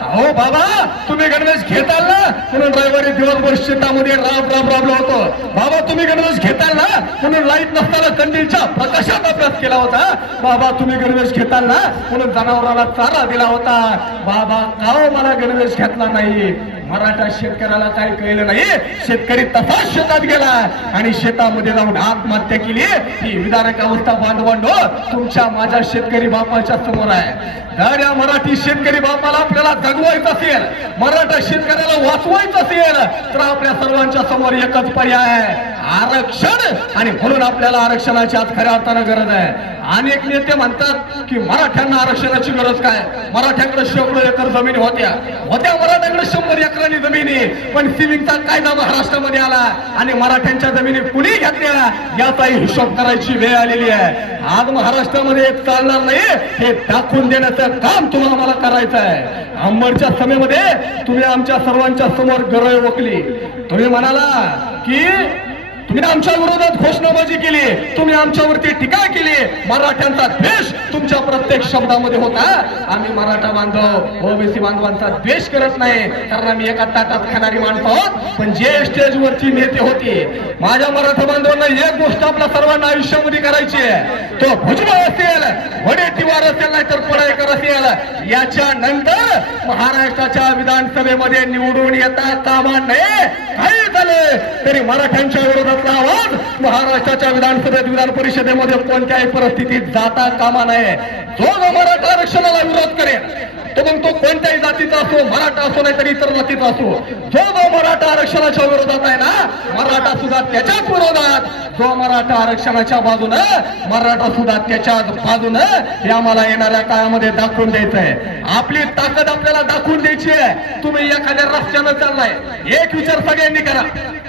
अहो बाबा तुम्ही गणवेश घेताल ना, म्हणून रविवारी दिवसभर शेतामध्ये राबलो होतो, बाबा तुम्ही गणवेश घेताल ना, म्हणून लाईट नसताना कंदीलच्या प्रकाशात अभ्यास केला होता, बाबा तुम्ही गणवेश घेताल ना, म्हणून जनावराला चारा दिला होता, बाबा का मला गणवेश घेतला नाही. मराठा शेतकऱ्याला काही कळलं नाही. शेतकरी तसाच शेतात गेला आणि शेतामध्ये जाऊन आत्महत्या केली. ही विदारक अवस्था बांधवांनो तुमच्या माझ्या शेतकरी बापाच्या समोर आहे. जर या मराठी शेतकरी बापाला आपल्याला जगवायचं असेल, मराठा शेतकऱ्याला वाचवायचं असेल, तर आपल्या सर्वांच्या समोर एकच पर्याय आहे, आरक्षण. आणि म्हणून आपल्याला आरक्षणाची आज खऱ्या अर्थानं गरज आहे. अनेक नेते म्हणतात की मराठ्यांना आरक्षणाची गरज काय, मराठ्यांकडे 100 एकर जमीन होत्या मराठ्यांकडे 100 एकरांनी जमिनी, पण सिविंगचा कायदा महाराष्ट्रामध्ये आला आणि मराठ्यांच्या जमिनी कुणी घेतल्या याचाही हिशोब करायची वेळ आलेली आहे. आज महाराष्ट्रामध्ये एक चालणार नाही, हे दाखवून देण्याचं काम तुम्हाला मला करायचं आहे. अंबडच्या सभेमध्ये तुम्ही आमच्या सर्वांच्या समोर गरळ ओकली. तुम्ही म्हणाला की तुम्ही आमच्या विरोधात घोषणाबाजी केली, तुम्ही आमच्यावरती टीका केली, मराठ्यांचा द्वेष तुमच्या प्रत्येक शब्दामध्ये होता. आम्ही मराठा बांधव ओबीसी बांधवांचा द्वेष करत नाही, कारण आम्ही एका ताटात खाणारी माणसं आहोत. पण जे स्टेजवरची नेते होती, माझ्या मराठा बांधवांना एक गोष्ट आपल्या सर्वांना आयुष्यामध्ये करायची आहे, तो भुजबळ असेल, वडेट्टीवार असेल, नाहीतर पडायकर असेल, याच्यानंतर महाराष्ट्राच्या विधानसभेमध्ये निवडून येता कामा नये. काही झाले तरी मराठ्यांच्या विरोधात आवाज महाराष्ट्राच्या विधानसभेत विधान परिषदेमध्ये कोणत्याही परिस्थितीत जाता कामा नये. जो मराठा आरक्षणाला विरोध करेल तो मग तो कोणत्याही जातीचा असो, मराठा असो नाही तरी इतर जातीचा असो, जो मराठा आरक्षणाच्या विरोधात आहे ना, मराठा सुद्धा त्याच्याच विरोधात, जो मराठा आरक्षणाच्या बाजूनं, मराठा सुद्धा त्याच्याच बाजूनं, हे आम्हाला येणाऱ्या काळामध्ये दाखवून द्यायचं आहे. आपली ताकद आपल्याला दाखवून द्यायची आहे. तुम्ही एखाद्या रस्त्यानं चाललाय, एक विचार सगळ्यांनी करा,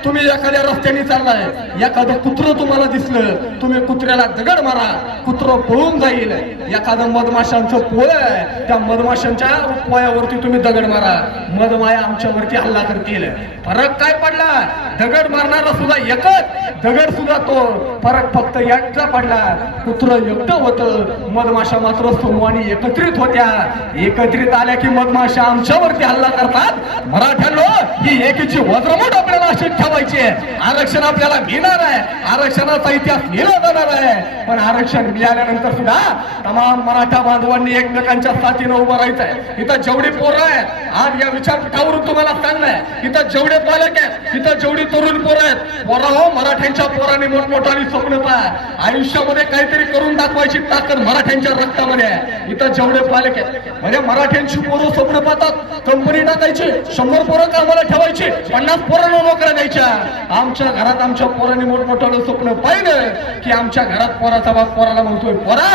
तुम्ही एखाद्या रस्त्याने चाललाय, एखादं कुत्रं तुम्हाला दिसलं, तुम्ही कुत्र्याला दगड मारा, कुत्रं पळून जाईल. एखादं मधमाशांचं पोळ आहे, त्या मधमाशांच्या पोळ्यावरती तुम्ही दगड मारा, मधमाया आमच्यावरती हल्ला करतील. फरक काय पडला, दगड मारणारा सुद्धा एकच दगड सुद्धा तो फरक फक्त एकटा पडला. कुत्र एकटं होतं, मधमाशा मात्र समूहाने एकत्रित होत्या. एकत्रित आल्या की मधमाशा आमच्यावरती हल्ला करतात. मराठ्यांनो, ही एकीची वज्रमूठ आपल्याला अशी ठेवायची आहे. आरक्षण आपल्याला मिळणार आहे, आरक्षणाचा इतिहास लिहिला जाणार आहे. पण आरक्षण मिळाल्यानंतर सुद्धा तमाम मराठा बांधवांनी एकमेकांच्या साथीनं उभं राहायचं आहे. इथं जेवढी पोरं आहेत, आज या विचारपीठावरून तुम्हाला सांगलंय, इथं जेवढे पालक आहेत, इथं जेवढी तरुण पोरं आहेत, पोरा हो, मराठ्यांच्या पोरांनी मोठमोठाली स्वप्न पहा. आयुष्यामध्ये काहीतरी करून दाखवायची ताकद मराठ्यांच्या रक्तामध्ये आहे. इथं जेवढे पालक आहेत, म्हणजे मराठ्यांची पोरं स्वप्न पाहतात, कंपनी टाकायची, 100 पोरं कामाला ठेवायची, 50 पोरांना नोकऱ्या द्यायच्या. आमच्या घरात आमच्या पोरांनी मोठमोठालं स्वप्न पाहिलं की आमच्या घरात पोराचा बाप पोराला म्हणतोय, पोरा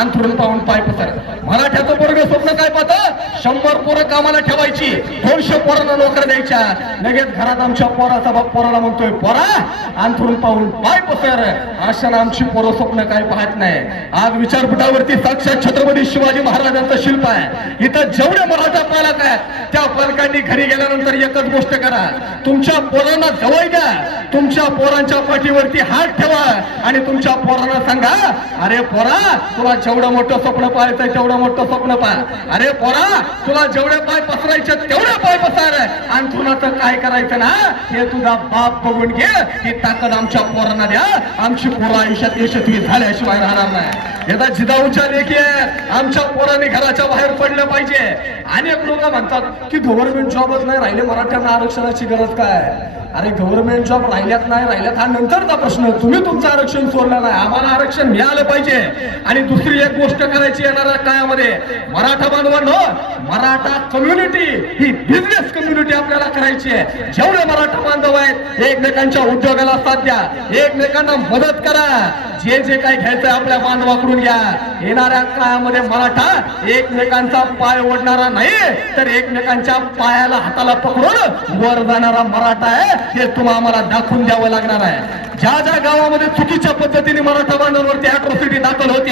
अंथरून पाहून पाय पसर. मराठ्याचं पोरग स्वप्न काय पाहतं? 100 पोरं कामाला ठेवायची, 200 पोरांना नोकऱ्या द्यायच्या. लगेच घरात आमच्या पोराचा बाप पोराला म्हणतोय, पोरा अंथरून पाहून पाय पसर. अशा आमची पोरं स्वप्न काय पाहत नाही. आज विचारपीठावरती साक्षात छत्रपती शिवाजी महाराजांचं शिल्प आहे. इथं जेवढे मराठा पालक आहेत, त्या पालकांनी घरी गेल्यानंतर एकच गोष्ट करा, तुमच्या पोरांना जवळ द्या, तुमच्या पोरांच्या पाठीवरती हात ठेवा आणि तुमच्या पोरांना सांगा, अरे पोरा, तुला जेवढं मोठं स्वप्न पाहायचंय तेवढं मोठं स्वप्न पाह. अरे पोरा, तुला जेवढे पाय पसरायचे तेवढे पाय पसर. आणि तुला तर काय करायचं ना, हे तुझा बाप बघून घे. ही ताकद आमच्या पोरांना द्या. आमची पोरं आयुष्यात यशस्वी झाल्याशिवाय राहणार नाही. याचा जिजाऊच्या लेखी आमच्या पोरांनी घराच्या बाहेर पडलं पाहिजे. अनेक लोक म्हणतात की गव्हर्नमेंट जॉबच नाही राहिले, मराठ्यांना आरक्षणाची गरज काय? अरे गव्हर्नमेंट जॉब राहिल्यात नाही राहिल्यात हा नंतरचा प्रश्न. तुम्ही तुमचं आरक्षण सोडलं नाही, आम्हाला आरक्षण मिळालं पाहिजे. आणि दुसरी एक गोष्ट करायची येणाऱ्या काळामध्ये, मराठा बांधवांनो, मराठा कम्युनिटी ही बिझनेस कम्युनिटी आपल्याला करायची आहे. जेवढे मराठा बांधव आहेत, एकमेकांच्या उद्योगाला साथ द्या, एकमेकांना मदत करा. जे जे काही घ्यायचं आपल्या बांधवाकडून घ्या. येणाऱ्या काळामध्ये मराठा एकमेकांचा पाय ओढणारा नाही, तर एकमेकांच्या पायाला हाताला पकडून वर जाणारा मराठा आहे, हे तुम्हाला आम्हाला दाखवून द्यावं लागणार आहे. ज्या ज्या गावामध्ये चुकीच्या पद्धतीने मराठा बांधवांवरती अॅट्रॉसिटी दाखल होती,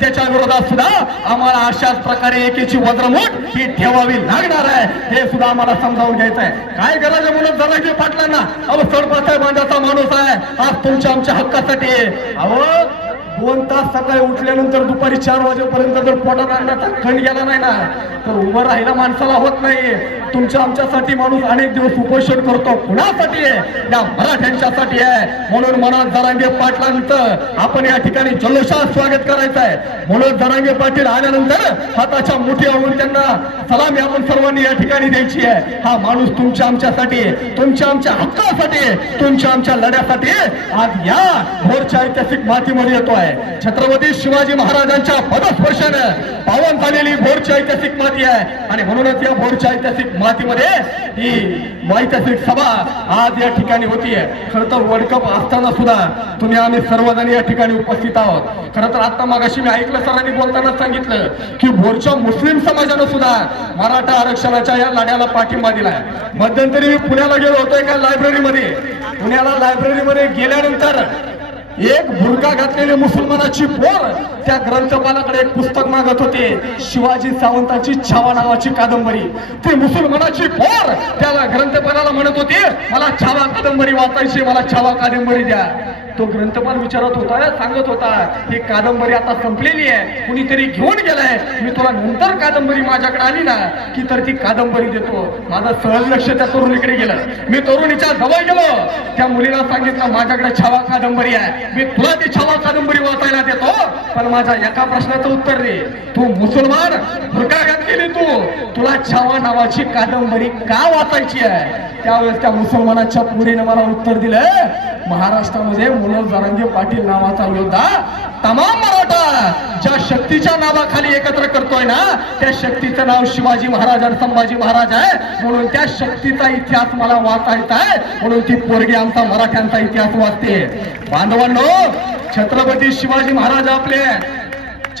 त्याच्या विरोधात सुद्धा आम्हाला अशाच प्रकारे एकेची वज्रमूठ ही ठेवावी लागणार आहे. हे सुद्धा आम्हाला समजावून घ्यायचं आहे. काय गरज आहे म्हणून जरांगे पाटलांना, अहो सडपासाहेब बांधाचा माणूस आहे, आज तुमच्या आमच्या हक्कासाठी. अहो 2 तास सकाळी उठल्यानंतर दुपारी 4 वाजेपर्यंत जर पोटात अन्नाचा खंड गेला नाही ना, तर उभं राहायला माणसाला होत नाही. तुमच्या आमच्यासाठी माणूस अनेक दिवस उपोषण करतो. कुणासाठी आहे? या मराठ्यांच्यासाठी आहे. म्हणून मनोज जरांगे पाटलांचं आपण या ठिकाणी जल्लोषात स्वागत करायचं आहे. मनोज जरांगे पाटील आल्यानंतर हाताच्या मुठी आवून त्यांना सलामी आपण सर्वांनी या ठिकाणी द्यायची आहे. हा माणूस तुमच्या आमच्यासाठी, तुमच्या आमच्या हक्कासाठी, तुमच्या आमच्या लढ्यासाठी आज या भोरच्या ऐतिहासिक मातीमध्ये येतो आहे. छत्रपती शिवाजी महाराजांच्या पदस्पर्शानं पावन झालेली भोरची ऐतिहासिक माती आहे. आणि म्हणूनच या भोरच्या ऐतिहासिक मातीमध्ये ही ऐतिहासिक सभा आज या ठिकाणी होतीये. खरं तर वर्ल्ड कप असताना सुद्धा तुम्ही आम्ही सर्वजण या ठिकाणी उपस्थित आहोत. खरं तर आता मागाशी मी ऐकलं, सरांनी बोलताना सांगितलं की भोरच्या मुस्लिम समाजानं सुद्धा मराठा आरक्षणाच्या या लढ्याला पाठिंबा दिलाय. मध्यंतरी मी पुण्याला गेलो होतो एका लायब्ररीमध्ये. पुण्याला लायब्ररीमध्ये गेल्यानंतर एक बुरका घातलेली मुसलमानाची पोर त्या ग्रंथपालाकडे एक पुस्तक मागत होते, शिवाजी सावंतांची छावा नावाची कादंबरी. ती मुसलमानाची पोर त्याला ग्रंथपालाला म्हणत होती, मला छावा कादंबरी वाचायची, मला छावा कादंबरी द्या. तो ग्रंथपाल विचारत होता, सांगत होता, ही कादंबरी आता संपलेली आहे, कुणीतरी घेऊन गेलाय, मी तुला नंतर कादंबरी माझ्याकडे आली ना की तर ती कादंबरी देतो. माझं सहज लक्ष त्या तरुणीकडे गेलं. मी तरुणीच्या जवळ गेलो, त्या मुलीला सांगितलं, माझ्याकडे छावा कादंबरी आहे, मी तुला ती छावा कादंबरी वाचायला देतो, पण माझ्या एका प्रश्नाचं उत्तर दे. तू मुसलमान, बुरका घातलेली तू, तुला छावा नावाची कादंबरी का वाचायची आहे? त्यावेळेस त्या मुसलमानाच्या पुरीने मला उत्तर दिलं, महाराष्ट्रामध्ये मनोज जरांगे पाटील नावाचा योद्धा तमाम मराठा ज्या शक्तीच्या नावाखाली एकत्र करतोय ना, त्या शक्तीचं नाव शिवाजी महाराज आणि संभाजी महाराज आहे. म्हणून त्या शक्तीचा इतिहास मला वाचायचा आहे, म्हणून ती पोरगी आमचा मराठ्यांचा इतिहास वाचते. बांधवांनो, छत्रपती शिवाजी महाराज आपले,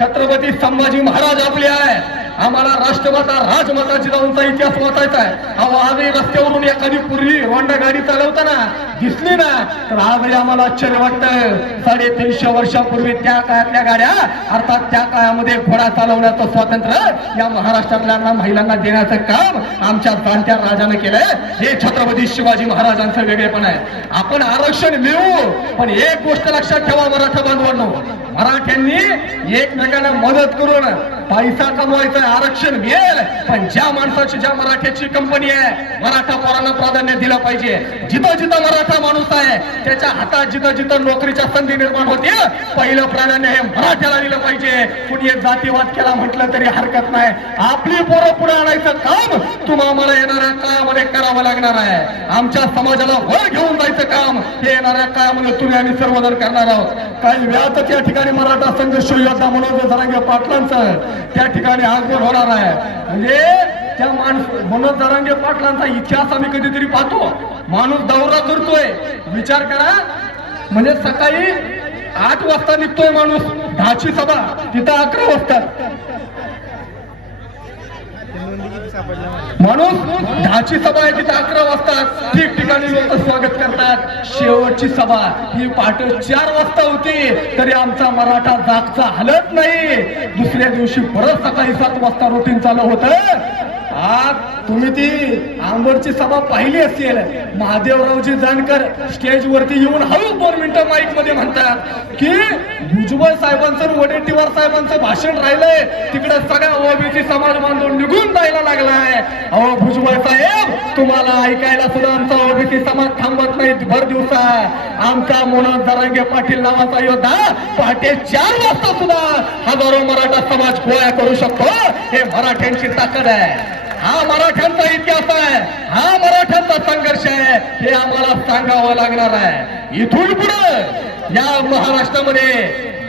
छत्रपती संभाजी महाराज आपले आहे. आम्हाला राष्ट्रमाता राजमाता जिजाऊंचा इतिहास वाचायचा आहे. अहो आजही रस्त्यावरून एखादी पूर्वी होंडा गाडी चालवताना दिसली ना तर आजही आम्हाला आश्चर्य वाटतं. 350 वर्षापूर्वी त्या काळातल्या गाड्या अर्थात त्या काळामध्ये घोडा चालवण्याचं स्वातंत्र्य या महाराष्ट्रातल्या महिलांना देण्याचं काम आमच्या जाणत्या राजाने केलंय. हे छत्रपती शिवाजी महाराजांचं वेगळेपण आहे. आपण आरक्षण मिळवू पण एक गोष्ट लक्षात ठेवा मराठा बांधवांनो, मराठ्यांनी एकमेकांना मदत करून पैसा कमवायचा. आरक्षण मिळेल पण ज्या माणसाची ज्या मराठ्याची कंपनी आहे मराठा पोरांना प्राधान्य दिलं पाहिजे. जिथं जिथं मराठा माणूस आहे त्याच्या हातात जिथं जिथं नोकरीच्या संधी निर्माण होतील पहिलं प्राधान्य हे मराठ्याला दिलं पाहिजे. कुणी जातीवाद केला म्हटलं तरी हरकत नाही. आपली पोरं पुढे आणायचं काम तुम्हाला येणाऱ्या काळामध्ये करावं लागणार आहे. आमच्या समाजाला वर घेऊन जायचं काम हे येणाऱ्या काळामध्ये तुम्ही आम्ही सर्वजण करणार आहोत. काही वेळातच या ठिकाणी मराठा संघर्ष योद्धा मनोज जरांगे पाटलांचं त्या ठिकाणी आगमन होणार आहे. म्हणजे त्या मनोज जरांगे पाटलांचा इतिहास आम्ही कधीतरी पाहतो. माणूस दौरा करतोय, विचार करा. म्हणजे सकाळी 8 वाजता निघतोय माणूस, 10ची सभा, तिथं 11 वाजता माणूस 10ची सभा आहे तिथे 11 वाजता ठिकठिकाणी लोक स्वागत करतात. शेवटची सभा ही पहाटे 4 वाजता होती तरी आमचा मराठा जागचा हलत नाही. दुसऱ्या दिवशी परत सकाळी 7 वाजता रुटीन चालू होतं. आज तुम्ही ती आंबोडची सभा पाहिली असेल. महादेवरावजी जानकर स्टेजवरती येऊन हळूच 2 मिनिटं माईक मध्ये म्हणतात की भुजबळ साहेबांचं वडेट्टीवार साहेबांचं भाषण राहिलंय, तिकडे सगळ्या ओबीसी समाज बांधव निघून जायला लागलाय. अहो भुजबळ साहेब तुम्हाला ऐकायला सुद्धा आमचा ओबीसी समाज थांबत नाही. भर दिवसा आमचा मनोज जरांगे पाटील नावाचा योद्धा पहाटे 4 वाजता सुद्धा हजारो मराठा समाज गोळा करू शकतो. हे मराठ्यांची ताकद आहे. हा मराठ्यांचा इतिहास आहे. हा मराठ्यांचा संघर्ष आहे. हे आम्हाला सांगावं लागणार आहे. इथून पुढे या महाराष्ट्रामध्ये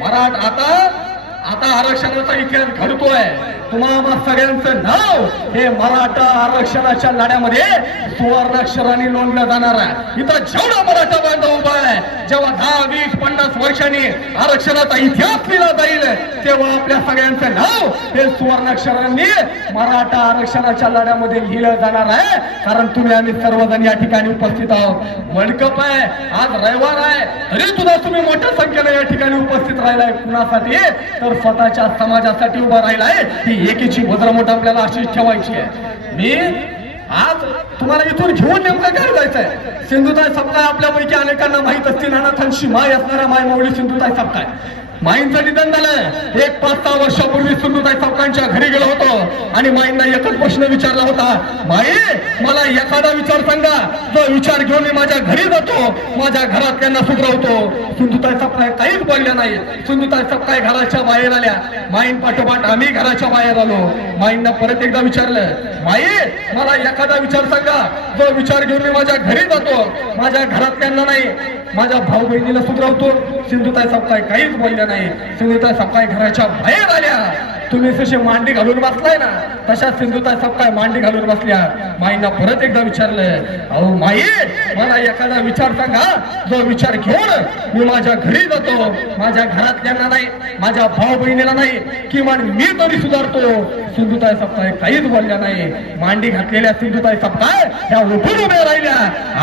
आता आरक्षणाचा इतिहास घडतोय. तुम्हाला सगळ्यांचं नाव हे मराठा आरक्षणाच्या लढ्यामध्ये सुवर्णाक्षरांनी नोंदलं जाणार आहे. इथं जेवढा मराठा बांधव उभा आहे, जेव्हा 10, 20, 50 वर्षांनी आरक्षणाचा इतिहास लिहिला जाईल तेव्हा आपल्या सगळ्यांचं नाव हे सुवर्णाक्षरांनी मराठा आरक्षणाच्या लढ्यामध्ये लिहिलं जाणार आहे. कारण तुम्ही आम्ही सर्वजण या ठिकाणी उपस्थित आहोत. वर्ल्ड कप आहे, आज रविवार आहे, तरी सुद्धा तुम्ही मोठ्या संख्येने या ठिकाणी उपस्थित राहिलाय. कुणासाठी? तर स्वतःच्या समाजासाठी उभा राहिलाय. एकीची भद्रमोठ आपल्याला अशीच ठेवायची आहे. मी आज तुम्हाला इथून घेऊन नेमकं काय जायचंय? सिंधुताई सपकाळ आपल्यापैकी अनेकांना माहित असतील. अनाथांची माय असणाऱ्या माय माऊली सिंधुताई सपकाळ. माईंचं निधन झालं. 5-6 वर्षापूर्वी सिंधुताई सपकाळच्या घरी गेलो होतो आणि माईंना एकच प्रश्न विचारला होता, माई मला एखादा विचार सांगा जो विचार घेऊन मी माझ्या घरी जातो, माझ्या घरातल्यांना सुधरवतो. सिंधुताई सपकाळ काहीच बोलल्या नाही. सिंधुताई सपकाळ घराच्या बाहेर आल्या. माईन पाठोपाठ आम्ही घराच्या बाहेर आलो. माईंना परत एकदा विचारलं, माई मला एखादा विचार सांगा जो विचार घेऊन मी माझ्या घरी जातो, माझ्या घरातल्यांना नाही, माझ्या भाऊ बहिणीला सुधरवतो. सिंधुताई सपकाळ काहीच बोलल्या नाही. सिंधुताई सपकाळ घराच्या बाहेर आल्या. तुम्ही जसे मांडी घालून बसलाय ना तशा सिंधुताई सपकाळ मांडी घालून बसल्या. माईंना परत एकदा विचारलं, अहो माई मला एखादा विचार सांगा जो विचार घेऊन मी माझ्या घरी जातो, माझ्या घरातल्यांना नाही, माझ्या भाऊ बहिणीला नाही, किमान मी तरी सुधारतो. सिंधुताई सपकाळ काहीच बोलल्या नाही. मांडी घातलेल्या सिंधुताई सपकाळ ह्या उठून उभ्या राहिल्या.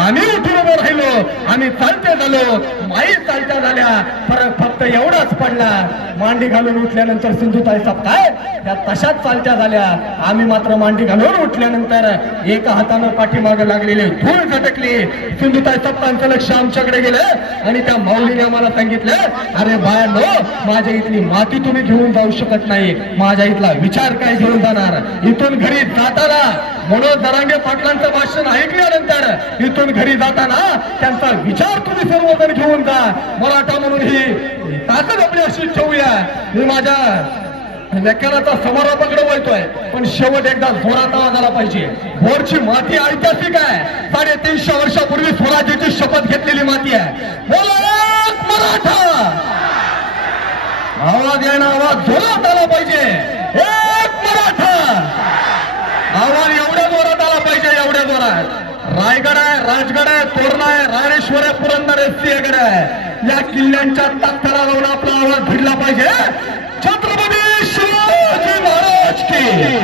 आम्ही उठून उभे राहिलो. आम्ही चालते झालो. माई चालत्या झाल्या. फरक फक्त एवढाच पडला, मांडी घालून उठल्यानंतर सिंधुताई सपकाळ त्या तशाच चालत्या झाल्या. आम्ही मात्र मांडी घालून उठल्यानंतर एका हातानं पाठीमागे लागलेले धूळ झटकली. सिंधुताई सपकाळांचं लक्ष आमच्याकडे गेलं आणि त्या माऊलीने आम्हाला सांगितलं, अरे बाळांनो माझ्या इथली माती तुम्ही घेऊन जाऊ शकत नाही, माझ्या इथला विचार काय घेऊन जाणार? इथून घरी जाताना मनोज जरांगे पाटलांचं भाषण ऐकल्यानंतर इथून घरी जाताना त्यांचा विचार तुम्ही सर्वजण घेऊन जा. मराठा म्हणून ही ताकद आपली अशी ठेवूया. मी माझ्या व्याख्यानाचा समारोपाकडे वळतोय पण शेवट एकदा जोरात आवाज आला पाहिजे. भोरची माती ऐतिहासिक आहे. 350 वर्षापूर्वी स्वराज्याची शपथ घेतलेली माती आहे. बोला मराठा, आवाज येणं आवाज जोरात आला पाहिजे. एक मराठा, आवाज एवढ्या जोरात आला पाहिजे, एवढ्या जोरात. रायगड आहे, राजगड आहे, तोरणा आहे, राणेश्वर आहे, पुरंदर आहे, सिंहगड आहे. या किल्ल्यांच्या तख्ताला लावून आपला आवाज भिडला पाहिजे. छत्रपती शिवाजी महाराज की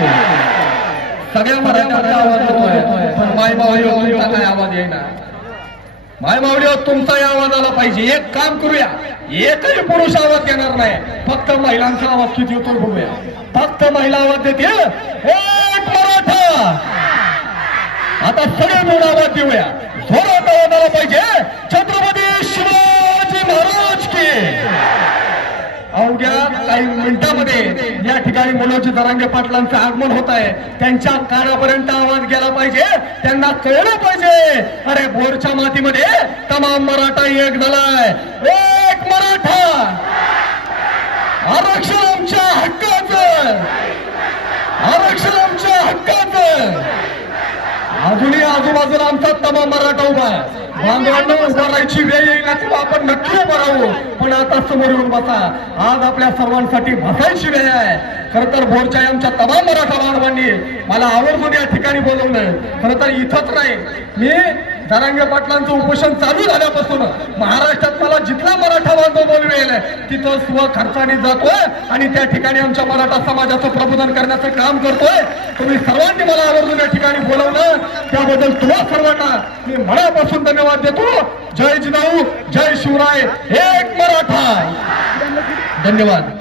सगळ्या मराठ्यांचा आवाज येतोय, पण माय मावली तुमचा काय आवाज येईना. माय मावली तुमचाही आवाज आला पाहिजे. एक काम करूया, एकही पुरुष आवाज येणार नाही, फक्त महिलांचा आवाज किती होतो बघूया. फक्त महिला आवाज देतील. एक मराठा. आता सगळे मिळून आवाज देऊया. जोरात आवाज आला पाहिजे. छत्रपती शिवाजी महाराज की. अवघ्या काही मिनिटांमध्ये या ठिकाणी मनोज जरांगे पाटलांचं आगमन होत आहे. त्यांच्या कानापर्यंत आवाज गेला पाहिजे, त्यांना कळलं पाहिजे. अरे भोरच्या मातीमध्ये तमाम मराठा एक झालाय. एक मराठा. आरक्षण आमच्या हक्काचं. आरक्षण आमच्या हक्काचं. अजूनही आजूबाजूला आमचा तमाम मराठा उभा आहे. बांधवांना उभा राहायची वेळ येईल तेव्हा आपण नक्की उभा राहू, पण आता समोर येऊन बसा. आज आपल्या सर्वांसाठी बसायची वेळ आहे. खरं तर भोरच्या आमच्या तमाम मराठा बांधवांनी मला आवर्जून या ठिकाणी बोलवलं. खरं तर इथंच नाही, मी जरांगे पाटलांचं उपोषण चालू झाल्यापासून महाराष्ट्रात मला जिथला मराठा बांधव बोलवेल तिथं स्व खर्चाने जातोय आणि त्या ठिकाणी आमच्या मराठा समाजाचं प्रबोधन करण्याचं काम करतोय. तुम्ही सर्वांनी मला आवर्जून या ठिकाणी बोलवलं, त्याबद्दल तुम्हा सर्वांना मी मनापासून धन्यवाद देतो. जय जिजाऊ, जय शिवराय, एक मराठा. धन्यवाद.